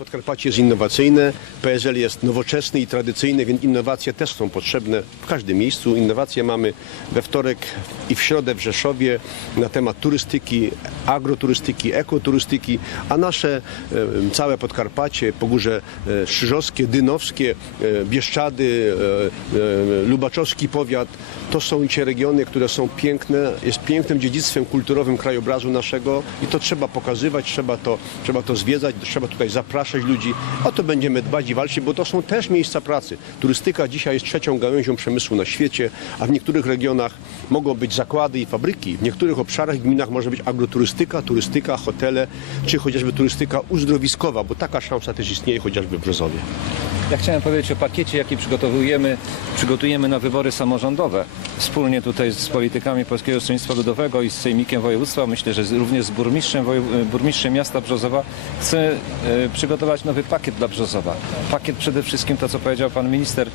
Podkarpacie jest innowacyjne, PSL jest nowoczesny i tradycyjny, więc innowacje też są potrzebne w każdym miejscu. Innowacje mamy we wtorek i w środę w Rzeszowie na temat turystyki, agroturystyki, ekoturystyki, a nasze e, całe Podkarpacie, Pogórze Strzyżowskie, Dynowskie, e, Bieszczady, e, e, Lubaczowski powiat, to są dzisiaj regiony, które są piękne, jest pięknym dziedzictwem kulturowym krajobrazu naszego i to trzeba pokazywać, trzeba to, trzeba to zwiedzać, trzeba tutaj zapraszać ludzi. O to będziemy dbać i walczyć, bo to są też miejsca pracy. Turystyka dzisiaj jest trzecią gałęzią przemysłu na świecie, a w niektórych regionach mogą być zakłady i fabryki. W niektórych obszarach i gminach może być agroturystyka, turystyka, hotele, czy chociażby turystyka uzdrowiskowa, bo taka szansa też istnieje chociażby w Brzozowie. Ja chciałem powiedzieć o pakiecie, jaki przygotowujemy, przygotujemy na wybory samorządowe. Wspólnie tutaj z politykami Polskiego Stronnictwa Ludowego i z Sejmikiem Województwa, myślę, że również z burmistrzem, wojew- burmistrzem miasta Brzozowa, chcę e, przygotować nowy pakiet dla Brzozowa. Pakiet przede wszystkim, to co powiedział pan minister,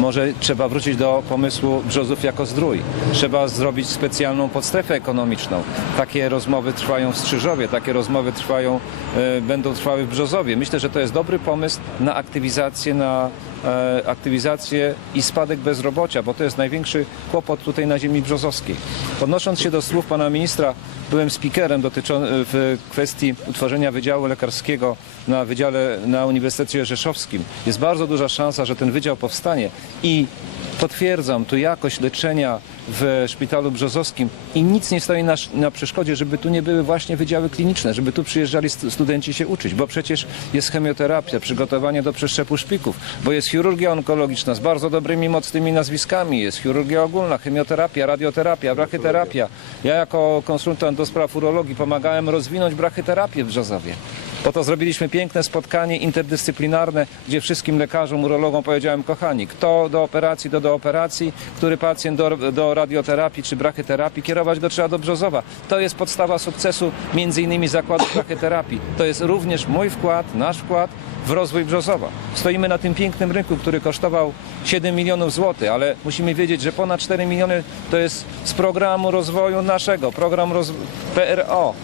może trzeba wrócić do pomysłu Brzozów jako zdrój. Trzeba zrobić specjalną podstrefę ekonomiczną. Takie rozmowy trwają w Strzyżowie, takie rozmowy trwają, e, będą trwały w Brzozowie. Myślę, że to jest dobry pomysł na aktywizację, na e, aktywizację i spadek bezrobocia, bo to jest największy kłopot tutaj na ziemi brzozowskiej. Odnosząc się do słów pana ministra, byłem speakerem w kwestii utworzenia Wydziału Lekarskiego na Wydziale na Uniwersytecie Rzeszowskim. Jest bardzo duża szansa, że ten wydział powstanie i potwierdzam tu jakość leczenia w szpitalu brzozowskim i nic nie stoi na, na przeszkodzie, żeby tu nie były właśnie wydziały kliniczne, żeby tu przyjeżdżali stu- studenci się uczyć, bo przecież jest chemioterapia, przygotowanie do przeszczepu szpików, bo jest chirurgia onkologiczna z bardzo dobrymi, mocnymi nazwiskami, jest chirurgia ogólna, chemioterapia, radioterapia, brachyterapia. Ja jako konsultant do spraw urologii pomagałem rozwinąć brachyterapię w Brzozowie. Po to zrobiliśmy piękne spotkanie interdyscyplinarne, gdzie wszystkim lekarzom, urologom powiedziałem, kochani, kto do operacji, to do operacji, który pacjent do, do radioterapii czy brachyterapii, kierować go trzeba do Brzozowa. To jest podstawa sukcesu między innymi zakładu brachyterapii. To jest również mój wkład, nasz wkład w rozwój Brzozowa. Stoimy na tym pięknym rynku, który kosztował 7 milionów złotych, ale musimy wiedzieć, że ponad 4 miliony to jest z programu rozwoju naszego, program roz... PRO.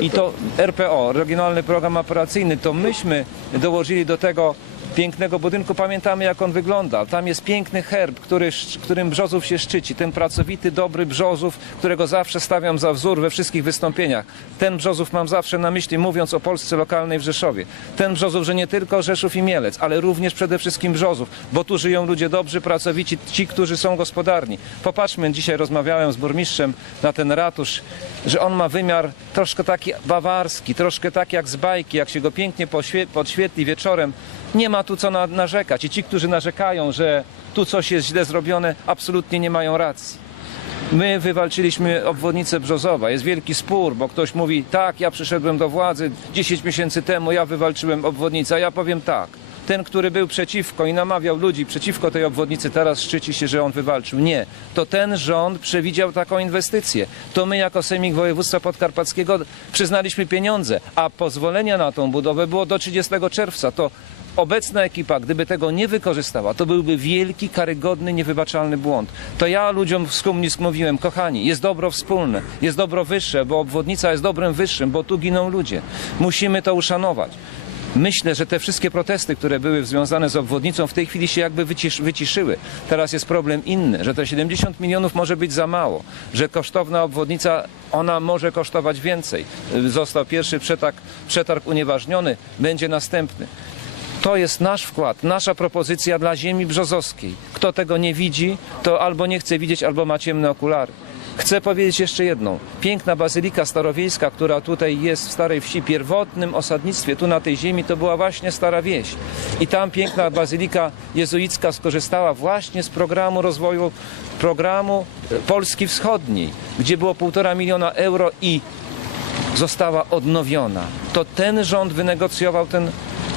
I to RPO, Regionalny Program Operacyjny, to myśmy dołożyli do tego pięknego budynku. Pamiętamy, jak on wygląda. Tam jest piękny herb, który, którym Brzozów się szczyci. Ten pracowity, dobry Brzozów, którego zawsze stawiam za wzór we wszystkich wystąpieniach. Ten Brzozów mam zawsze na myśli, mówiąc o Polsce lokalnej w Rzeszowie. Ten Brzozów, że nie tylko Rzeszów i Mielec, ale również przede wszystkim Brzozów, bo tu żyją ludzie dobrzy, pracowici, ci, którzy są gospodarni. Popatrzmy, dzisiaj rozmawiałem z burmistrzem na ten ratusz, że on ma wymiar troszkę taki bawarski, troszkę tak jak z bajki, jak się go pięknie podświetli wieczorem. Nie ma tu co na, narzekać. I ci, którzy narzekają, że tu coś jest źle zrobione, absolutnie nie mają racji. My wywalczyliśmy obwodnicę Brzozowa. Jest wielki spór, bo ktoś mówi, tak, ja przyszedłem do władzy 10 miesięcy temu, ja wywalczyłem obwodnicę, a ja powiem tak. Ten, który był przeciwko i namawiał ludzi przeciwko tej obwodnicy, teraz szczyci się, że on wywalczył. Nie. To ten rząd przewidział taką inwestycję. To my jako Sejmik Województwa Podkarpackiego przyznaliśmy pieniądze, a pozwolenia na tą budowę było do 30 czerwca. To obecna ekipa, gdyby tego nie wykorzystała, to byłby wielki, karygodny, niewybaczalny błąd. To ja ludziom z Kumnisk mówiłem, kochani, jest dobro wspólne, jest dobro wyższe, bo obwodnica jest dobrem wyższym, bo tu giną ludzie. Musimy to uszanować. Myślę, że te wszystkie protesty, które były związane z obwodnicą, w tej chwili się jakby wycisz, wyciszyły. Teraz jest problem inny, że te 70 milionów może być za mało, że kosztowna obwodnica, ona może kosztować więcej. Został pierwszy przetarg, przetarg unieważniony, będzie następny. To jest nasz wkład, nasza propozycja dla ziemi brzozowskiej. Kto tego nie widzi, to albo nie chce widzieć, albo ma ciemne okulary. Chcę powiedzieć jeszcze jedną. Piękna bazylika starowiejska, która tutaj jest w Starej Wsi, pierwotnym osadnictwie tu na tej ziemi, to była właśnie Stara Wieś. I tam piękna bazylika jezuicka skorzystała właśnie z programu rozwoju, programu Polski Wschodniej, gdzie było półtora miliona euro i została odnowiona. To ten rząd wynegocjował ten,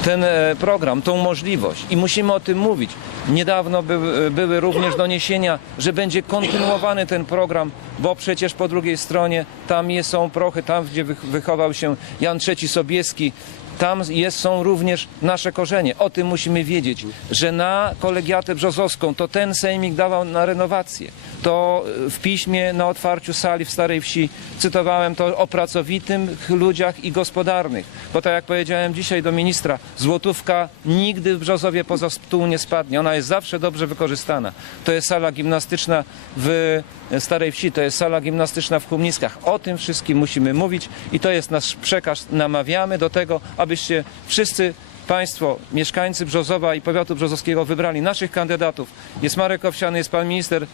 ten e, program, tą możliwość i musimy o tym mówić. Niedawno były, były również doniesienia, że będzie kontynuowany ten program, bo przecież po drugiej stronie tam są prochy, tam gdzie wych- wychował się Jan III Sobieski, Tam jest, są również nasze korzenie. O tym musimy wiedzieć, że na kolegiatę brzozowską to ten sejmik dawał na renowację. To w piśmie na otwarciu sali w Starej Wsi cytowałem to o pracowitych ludziach i gospodarnych. Bo tak jak powiedziałem dzisiaj do ministra, złotówka nigdy w Brzozowie poza stół nie spadnie. Ona jest zawsze dobrze wykorzystana. To jest sala gimnastyczna w Starej Wsi, to jest sala gimnastyczna w Chumniskach. O tym wszystkim musimy mówić i to jest nasz przekaz. Namawiamy do tego, abyście wszyscy Państwo, mieszkańcy Brzozowa i powiatu brzozowskiego wybrali naszych kandydatów. Jest Marek Owsiany, jest pan minister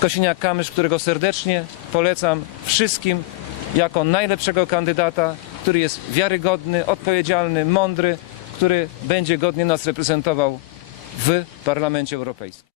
Kosiniak-Kamysz, którego serdecznie polecam wszystkim jako najlepszego kandydata, który jest wiarygodny, odpowiedzialny, mądry, który będzie godnie nas reprezentował w Parlamencie Europejskim.